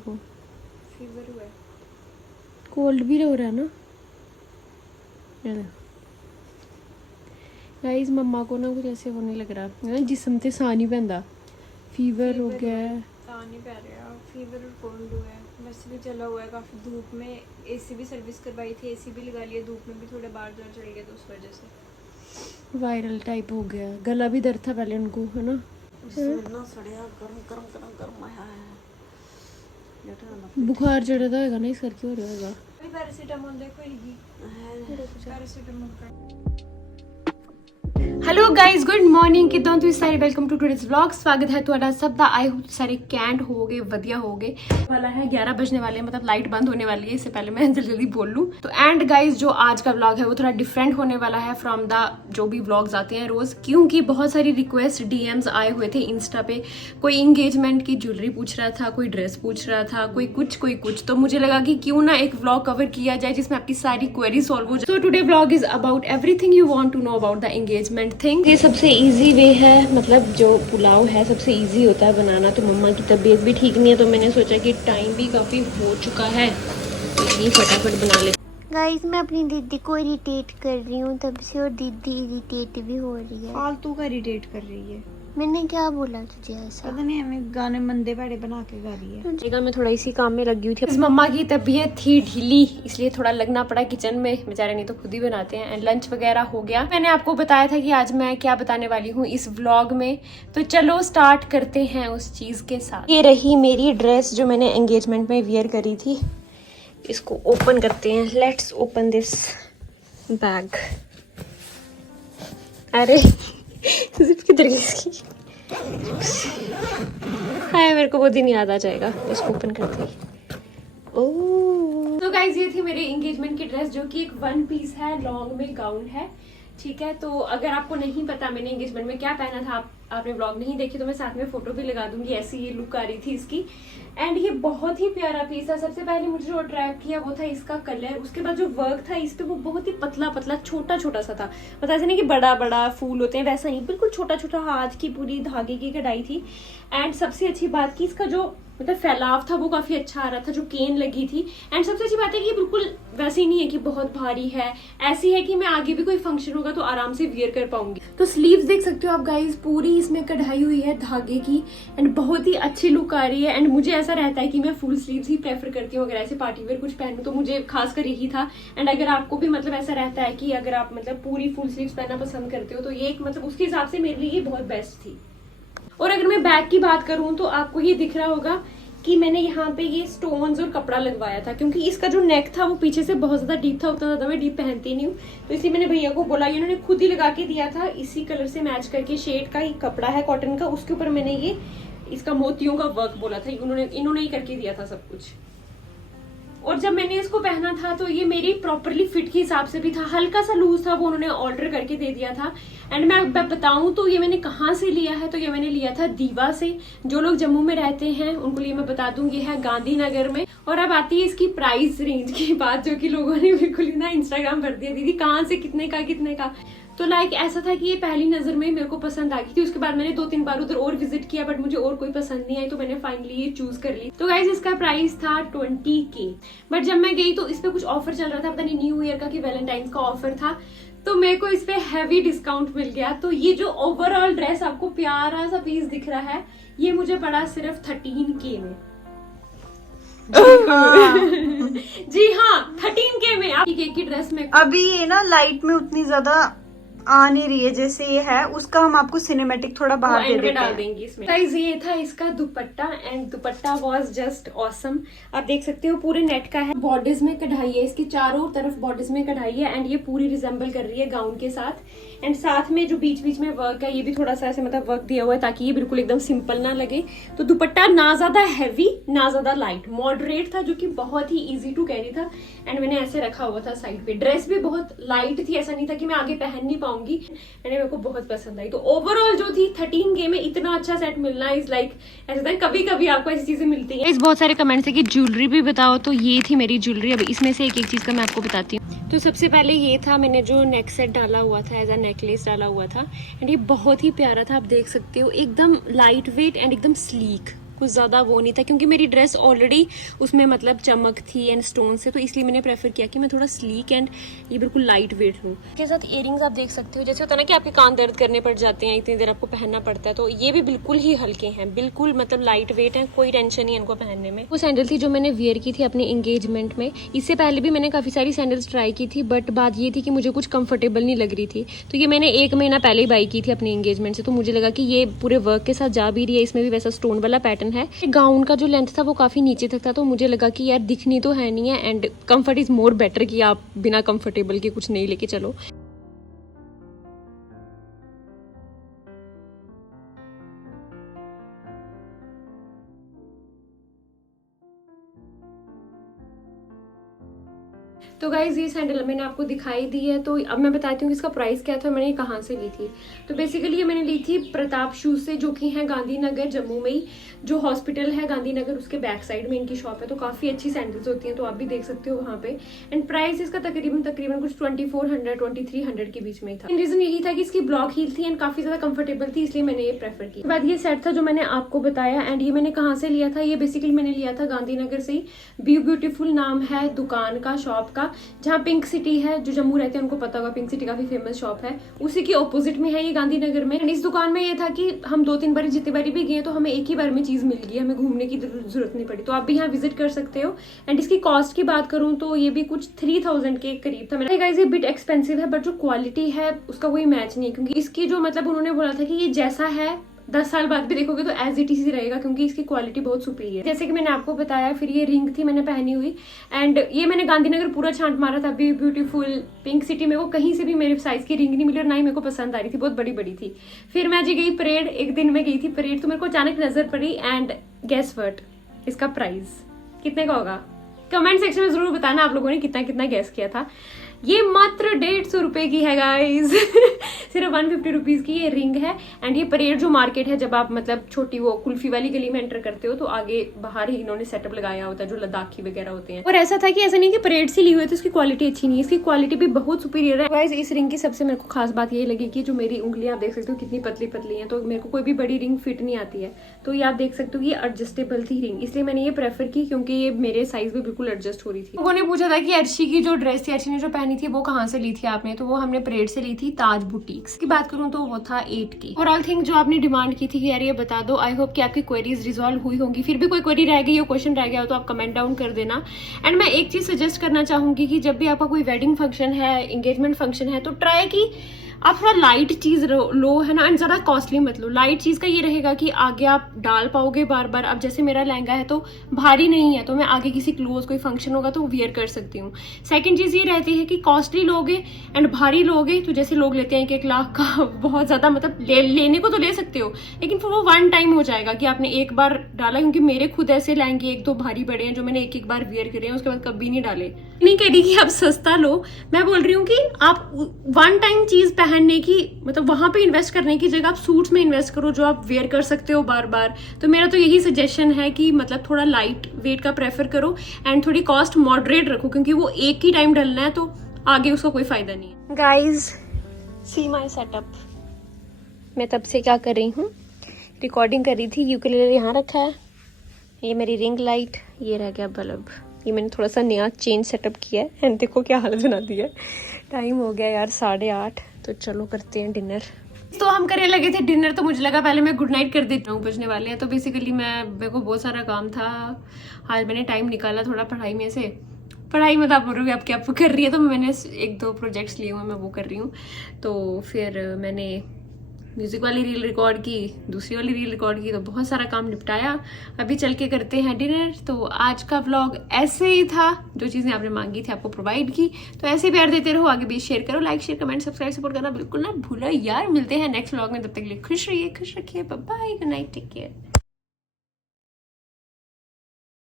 को? फीवर हुआ है। कोल्ड भी हो रहा है ना? गाइस मम्मा को ना कुछ ऐसे होने लग रहा है ना, जिस्म ते साह नहीं पैंदा, फीवर हो गया है। साह नहीं पै रहा, फीवर और कोल्ड हुआ है। बस भी चला हुआ है काफ़ी धूप में। एसी भी सर्विस करवाई थी, एसी भी लगा लिया, धूप में भी थोड़ा बाहर जो चल गया तो उस वजह से वायरल टाइप हो गया, गला भी दर्द था पहले उनको, है ना? ना सड़िया गरम आया है। बुखार चढ़ा था होगा ना, इस करके हो रहा होगा। पैरासीटामोल देखो पैरासीटामोल का। Hello guys, good morning. किदां तुसीं सारे? Welcome to today's vlog. स्वागत है तुहाडा सब दा। आई होप सारे कैंट हो गए, वधिया हो गए। वाला है 11 बजने वाले हैं, मतलब लाइट बंद होने वाली है। इससे पहले मैं जल्दी जल्दी बोल लूँ तो एंड गाइस, जो आज का व्लॉग है वो थोड़ा डिफरेंट होने वाला है फ्रॉम द जो भी व्लॉग्स आते हैं रोज, क्योंकि बहुत सारी रिक्वेस्ट डीएम्स आए हुए थे इंस्टा पे। कोई इंगेजमेंट की ज्वेलरी पूछ रहा था, कोई ड्रेस पूछ रहा था, कोई कुछ। तो मुझे लगा कि क्यों ना एक व्लॉग कवर किया जाए जिसमें आपकी सारी क्वेरी सॉल्व हो जाए। तो today vlog is about everything you want to know about the engagement thing. ये सबसे इजी वे है, मतलब जो पुलाव है सबसे इजी होता है बनाना। तो मम्मा की तबीयत भी ठीक नहीं है, तो मैंने सोचा कि टाइम भी काफ़ी हो चुका है, तो ये फटाफट बना ले। गाइस, मैं अपनी दीदी को इरिटेट कर रही हूँ तब से, और दीदी इरिटेट भी हो रही है। फालतू का इरिटेट कर रही है। मैंने क्या बोला तुझे ऐसा? पता नहीं, हमें गाने मंदे भैड़े बना के गा रही है। जगह मैं थोड़ा इसी काम में लगी हुई थी। मम्मा की तबीयत थी ढीली, इसलिए थोड़ा लगना पड़ा किचन में। बेचारे नहीं तो खुद ही बनाते हैं। एंड लंच वगैरह हो गया। मैंने आपको बताया था कि आज मैं क्या बताने वाली हूँ इस व्लॉग में, तो चलो स्टार्ट करते हैं उस चीज के साथ। ये रही मेरी ड्रेस जो मैंने एंगेजमेंट में वियर करी थी। इसको ओपन करते हैं। Let's open this bag. अरे जिप किधर गई इसकी? हाय, मेरे को वो दिन याद आ जाएगा इसको ओपन करते ही। ओह, तो गाइज ये थी मेरी एंगेजमेंट की ड्रेस, जो कि एक वन पीस है, लॉन्ग में गाउन है। ठीक है, तो अगर आपको नहीं पता मैंने एंगेजमेंट में क्या पहना था, आपने व्लॉग नहीं देखी तो मैं साथ में फोटो भी लगा दूंगी। ऐसी ये लुक आ रही थी इसकी। एंड ये बहुत ही प्यारा पीस है। सबसे पहले मुझे जो अट्रैक्ट किया वो था इसका कलर। उसके बाद जो वर्क था इस पे, वो बहुत ही पतला छोटा सा था। मतलब ऐसे नहीं कि बड़ा बड़ा फूल होते हैं, वैसा ही बिल्कुल छोटा हाथ की पूरी धागे की कढ़ाई थी। एंड सबसे अच्छी बात कि इसका जो मतलब फैलाव था वो काफी अच्छा आ रहा था, जो केन लगी थी। एंड सबसे अच्छी बात है कि ये बिल्कुल वैसी नहीं है कि बहुत भारी है, ऐसी है कि मैं आगे भी कोई फंक्शन होगा तो आराम से वियर कर पाऊंगी। तो स्लीव्स देख सकते हो आप गाइस, पूरी इसमें कढ़ाई हुई है धागे की। एंड बहुत ही अच्छी लुक आ रही है। एंड मुझे ऐसा रहता है कि मैं फुल स्लीव्स ही प्रेफर करती हूँ। अगर ऐसे पार्टी वेयर कुछ पहनूं तो मुझे खासकर यही था। एंड अगर आपको भी मतलब ऐसा रहता है कि अगर आप मतलब पूरी फुल स्लीव्स पहनना पसंद करते हो तो ये एक मतलब उसके हिसाब से मेरे लिए ये बहुत बेस्ट थी। और अगर मैं बैग की बात करूं तो आपको ये दिख रहा होगा कि मैंने यहाँ पे ये स्टोन्स और कपड़ा लगवाया था, क्योंकि इसका जो नेक था वो पीछे से बहुत ज्यादा डीप था। उतना ज्यादा मैं डीप पहनती नहीं हूँ, तो इसलिए मैंने भैया को बोला, इन्होंने खुद ही लगा के दिया था। इसी कलर से मैच करके शेड का ही कपड़ा है कॉटन का, उसके ऊपर मैंने ये इसका मोतियों का वर्क बोला था। इन्होंने ही करके दिया था सब कुछ। और जब मैंने इसको पहना था तो ये मेरी प्रॉपरली फिट के हिसाब से भी था। हल्का सा लूज था, वो उन्होंने ऑर्डर करके दे दिया था। एंड मैं बताऊं तो ये मैंने कहाँ से लिया है, तो ये मैंने लिया था दीवा से। जो लोग जम्मू में रहते हैं उनको लिए मैं बता दूं, ये है गांधीनगर में। और अब आती है इसकी प्राइस रेंज की बात, जो कि लोगों ने बिल्कुल ना इंस्टाग्राम भर दिया, दीदी कहाँ से कितने का। तो लाइक ऐसा था कि ये पहली नजर में मेरे को पसंद आ गई थी। उसके बाद मैंने 2-3 बार उधर और विजिट किया, बट मुझे और कोई पसंद नहीं आई, तो मैंने फाइनली ये चूज कर ली। तो गाइज इसका प्राइस था 20K। बट जब मैं गई तो इस पे कुछ ऑफर चल रहा था, पता नहीं न्यू ईयर का कि वैलेंटाइंस का ऑफर था, तो मेरे को इस पे हैवी डिस्काउंट मिल गया। तो ये जो ओवरऑल ड्रेस आपको प्यारा सा पीस दिख रहा है, ये मुझे पड़ा सिर्फ 13K में। जी हाँ, 13K में। आप केक की ड्रेस में अभी ये ना लाइट में उतनी ज्यादा आ नहीं रही है जैसे ये है, उसका हम आपको सिनेमैटिक थोड़ा बाहर दे देते डाल देंगे इसमें। गाइस ये था इसका दुपट्टा। And dupatta was just awesome. आप देख सकते हो पूरे नेट का है, बॉर्डर्स में कढ़ाई है, इसके चारों तरफ बॉर्डर्स में कढ़ाई है। एंड ये पूरी रिजेंबल कर रही है गाउन के साथ। एंड साथ में जो बीच में वर्क है, ये भी थोड़ा सा ऐसे मतलब वर्क दिया हुआ है ताकि ये बिल्कुल एकदम सिंपल ना लगे। तो दुपट्टा ना ज्यादा हैवी ना ज्यादा लाइट, मॉडरेट था, जो कि बहुत ही इजी टू कैरी था। एंड मैंने ऐसे रखा हुआ था साइड पे। ड्रेस भी बहुत लाइट थी, ऐसा नहीं था कि मैं आगे पहन नहीं पाऊंगी। मेरे को बहुत पसंद आई। तो ओवरऑल जो थी 13K में इतना अच्छा सेट मिलना इज लाइक ऐसा था, कभी कभी आपको ऐसी चीजें मिलती है। इस बहुत सारे कमेंट्स है कि ज्वेलरी भी बताओ, तो ये थी मेरी ज्वेलरी। अब इसमें से एक चीज का मैं आपको बताती हूँ। तो सबसे पहले ये था, मैंने जो नेक सेट डाला हुआ था, एज अ नेकलेस डाला हुआ था। एंड ये बहुत ही प्यारा था, आप देख सकते हो, एकदम लाइट वेट एंड एकदम स्लीक, कुछ ज़्यादा वो नहीं था, क्योंकि मेरी ड्रेस ऑलरेडी उसमें मतलब चमक थी एंड स्टोन से, तो इसलिए मैंने प्रेफर किया कि मैं थोड़ा स्लीक एंड ये बिल्कुल लाइट वेट हूँ। के साथ इयरिंग्स आप देख सकते हो, जैसे होता है ना कि आपके कान दर्द करने पड़ जाते हैं, इतनी देर आपको पहनना पड़ता है, तो ये भी बिल्कुल ही हल्के हैं, बिल्कुल मतलब लाइट वेट है, कोई टेंशन नहीं है इनको पहनने में। वो सैंडल थी जो मैंने वेयर की थी अपने एंगेजमेंट में। इससे पहले भी मैंने काफ़ी सारी सैंडल्स ट्राई की थी, बट बात ये थी कि मुझे कुछ कंफर्टेबल नहीं लग रही थी, तो ये मैंने 1 महीना पहले ही बाई की थी अपनी एंगेजमेंट से, तो मुझे लगा कि ये पूरे वर्क के साथ जा भी रही है, इसमें भी वैसा स्टोन वाला पैटर्न है। गाउन का जो लेंथ था वो काफ़ी नीचे तक था, तो मुझे लगा कि यार दिखनी तो है नहीं है and comfort is more better कि आप बिना कंफर्टेबल के कुछ नहीं लेके चलो। तो गाइज ये सैंडल मैंने आपको दिखाई दी है, तो अब मैं बताती हूँ कि इसका प्राइस क्या था, मैंने ये कहाँ से ली थी। तो बेसिकली ये मैंने ली थी प्रताप शूज से, जो कि है गांधीनगर जम्मू में ही, जो हॉस्पिटल है गांधीनगर उसके बैक साइड में इनकी शॉप है। तो काफ़ी अच्छी सैंडल्स होती हैं, तो आप भी देख सकते हो वहाँ पे। एंड प्राइस इसका तकरीबन कुछ 2400 2300 के बीच में ही था। रीजन यही था कि इसकी ब्लॉक हील थी एंड काफ़ी ज़्यादा कंफर्टेबल थी, इसलिए मैंने ये प्रेफर की। बाद ये सेट था जो मैंने आपको बताया, एंड ये मैंने कहाँ से लिया था, ये बेसिकली मैंने लिया था गांधीनगर से ही। ब्यूटीफुल नाम है दुकान का, शॉप का, जहाँ पिंक सिटी है, जो जम्मू रहते हैं उनको पता होगा, पिंक सिटी काफी फेमस शॉप है, उसी के ऑपोजिट में है ये गांधीनगर में। इस दुकान में ये था कि हम 2-3 बार जितनी बारी भी गए तो हमें एक ही बार में चीज मिल गई, हमें घूमने की जरूरत नहीं पड़ी, तो आप भी यहाँ विजिट कर सकते हो। एंड इसकी कॉस्ट की बात करूँ तो ये भी कुछ 3000 के करीब था। मैंने गाइस ये बिट एक्सपेंसिव है, बट जो क्वालिटी है उसका कोई मैच नहीं है, क्योंकि इसकी जो मतलब उन्होंने बोला था कि ये जैसा है 10 साल बाद भी देखोगे तो एज इट इज ही रहेगा, क्योंकि इसकी क्वालिटी बहुत सुपीरियर है। जैसे कि मैंने आपको बताया, फिर ये रिंग थी मैंने पहनी हुई, एंड ये मैंने गांधीनगर पूरा छांट मारा था, ब्यूटीफुल पिंक सिटी में, वो कहीं से भी मेरे साइज की रिंग नहीं मिली और ना ही मेरे को पसंद आ रही थी, बहुत बड़ी बड़ी थी। फिर मैं जी गई परेड, एक दिन में गई थी परेड, तो मेरे को अचानक नजर पड़ी, एंड गेस व्हाट, इसका प्राइस कितने का होगा? कमेंट सेक्शन में जरूर बताना आप लोगों ने कितना कितना गेस किया था। ये मात्र 150 रुपए की है गाइज सिर्फ 150 रुपीज की ये रिंग है। एंड ये परेड जो मार्केट है, जब आप मतलब छोटी वो कुल्फी वाली गली में एंटर करते हो, तो आगे बाहर ही इन्होंने सेटअप लगाया होता है, जो लद्दाखी वगैरह होते हैं। और ऐसा था कि ऐसा नहीं कि परेड से ली हुई है तो इसकी क्वालिटी अच्छी नहीं है, इसकी क्वालिटी भी बहुत सुपीरियर है गाइज। इस रिंग की सबसे मेरे को खास बात ये लगी कि जो मेरी उंगलियां आप देख सकते हो कितनी पतली पतली है, तो मेरे को कोई भी बड़ी रिंग फिट नहीं आती है, तो ये आप देख सकते हो कि ये एडजस्टेबल थी रिंग, इसलिए मैंने ये प्रेफर की, क्योंकि ये मेरे साइज में बिल्कुल एडजस्ट हो रही थी। लोगों ने पूछा था कि अर्शी की जो ड्रेस थी, अर्शी ने जो पहनी थी वो कहाँ से ली थी आपने, तो वो हमने परेड से ली थी, ताज बुटीक्स की बात करूं तो वो था 8 की। ओवरऑल थिंग जो आपने डिमांड की थी कि यार ये बता दो, आई होप कि आपकी क्वेरीज रिजॉल्व हुई होंगी। फिर भी कोई क्वेरी रह गई हो, क्वेश्चन रह गया हो, तो आप कमेंट डाउन कर देना। एंड मैं एक चीज सजेस्ट करना चाहूंगी कि जब भी आपका कोई वेडिंग फंक्शन है, एंगेजमेंट फंक्शन है, तो ट्राई की आप थोड़ा लाइट चीज लो, है ना, एंड ज्यादा कॉस्टली मत लो। लाइट चीज का ये रहेगा कि आगे आप डाल पाओगे बार बार। अब जैसे मेरा लहंगा है तो भारी नहीं है, तो मैं आगे किसी क्लोज कोई फंक्शन होगा तो वियर कर सकती हूँ। सेकंड चीज ये रहती है कि कॉस्टली लोगे एंड भारी लोगे, तो जैसे लोग लेते हैं 1 लाख का बहुत ज्यादा, मतलब लेने को तो ले सकते हो, लेकिन फिर वो 1 टाइम हो जाएगा कि आपने एक बार डाला। क्योंकि मेरे खुद ऐसे लहंगे 1-2 भारी पड़े हैं जो मैंने एक बार वियर करे हैं, उसके बाद कभी नहीं डाले। नहीं कह रही कि आप सस्ता लो, मैं बोल रही हूँ कि आप 1 टाइम चीज पहनने की, मतलब वहां पे इन्वेस्ट करने की जगह आप सूट्स में इन्वेस्ट करो, जो आप वेयर कर सकते हो बार बार। तो मेरा तो यही सजेशन है कि मतलब थोड़ा लाइट वेट का प्रेफर करो एंड थोड़ी कॉस्ट मॉडरेट रखो, क्योंकि वो एक ही टाइम डलना है, तो आगे उसका कोई फायदा नहीं है। गाइज सी माई सेटअप, मैं तब से क्या कर रही हूँ, रिकॉर्डिंग कर रही थी। यूकेलेले यहाँ रखा है, ये मेरी रिंग लाइट, ये रह गया बल्ब, ये मैंने थोड़ा सा नया चेंज सेटअप किया है, एंड देखो क्या हालत बना दी है। टाइम हो गया यार 8:30, तो चलो करते हैं डिनर। तो हम करने लगे थे डिनर, तो मुझे लगा पहले मैं गुड नाइट कर देती हूँ, बजने वाले हैं। तो बेसिकली मेरे को बहुत सारा काम था आज, मैंने टाइम निकाला थोड़ा पढ़ाई में से। पढ़ाई में आप बोलोगे आप क्या कर रही है, तो मैंने 1-2 प्रोजेक्ट्स लिए हुए, मैं वो कर रही हूँ। तो फिर मैंने म्यूजिक वाली रील रिकॉर्ड की, दूसरी वाली रील रिकॉर्ड की, तो बहुत सारा काम निपटाया। अभी चल के करते हैं डिनर। तो आज का व्लॉग ऐसे ही था, जो चीजें आपने मांगी थी आपको प्रोवाइड की। तो ऐसे ही प्यार देते रहो, आगे भी शेयर करो, like share comment subscribe support करना बिल्कुल ना भूलो यार। मिलते हैं नेक्स्ट व्लॉग में, तब तक के लिए खुश रहिए, खुश रखिए, bye bye, good night, take care.